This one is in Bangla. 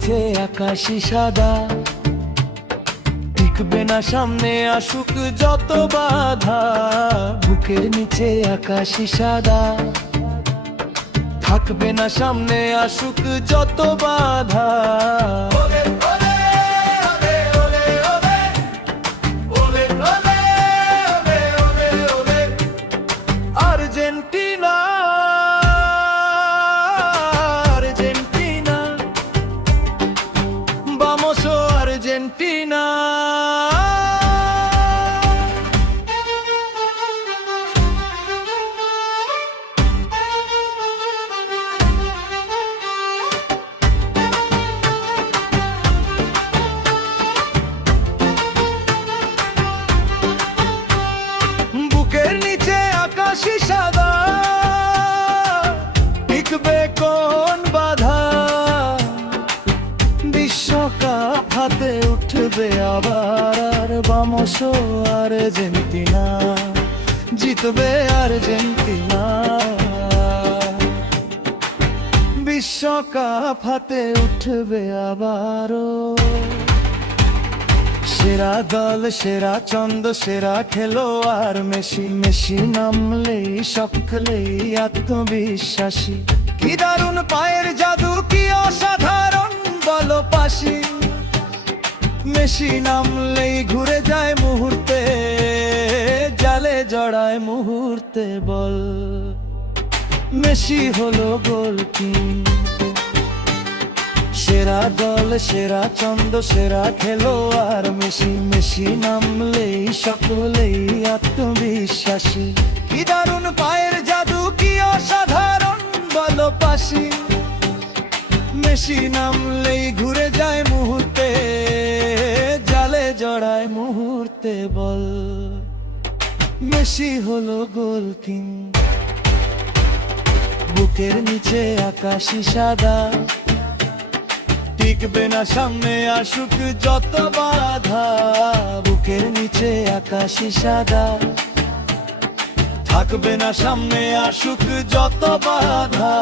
নিচে আকাশি সাদা, টিকবে না সামনে আসুক যত বাধা। বুকের নিচে আকাশি সাদা, থাকবে না সামনে আসুক যত বাধা। Argentina, Argentina, vamos Argentina. বুকের নিচে আকাশি সাদা, টিকবে কোন বাধা। বিশ্বকাপ হাতে উঠবে আবার, আর vamos আর্জেন্টিনা, জিতবে আর্জেন্টিনা। বিশ্বকাপ হাতে উঠবে আবারও। সেরা দল, সেরা ছন্দ, সেরা খেলোয়াড় মেসি। মেসি নামলেই সকলেই আত্মবিশ্বাসী। কি দারুণ পায়ের জাদু, কি অসাধারণ বল পাশি। মেসি নামলেই ঘুরে যায় মুহূর্তে, জালে জড়ায় মুহূর্তে বল। মেসি হলো গোল কিং। সেরা দল, সেরা ছন্দ, সেরা খেলোয়াড় মেসি। মেসি নামলেই সকলেই আত্মবিশ্বাসী। কি দারুণ পায়ের জাদু, কি অসাধারণ বল পাশি। মেসি নামলেই ঘুরে যায় মুহূর্তে, জালে জড়ায় মুহূর্তে বল। মেসি হলো গোল কিং। বুকের নিচে আকাশি সাদা, টিকবে না সামনে আসুক যত বাধা। বুকের নিচে আকাশি সাদা, থাকবে না সামনে আসুক যত বাধা।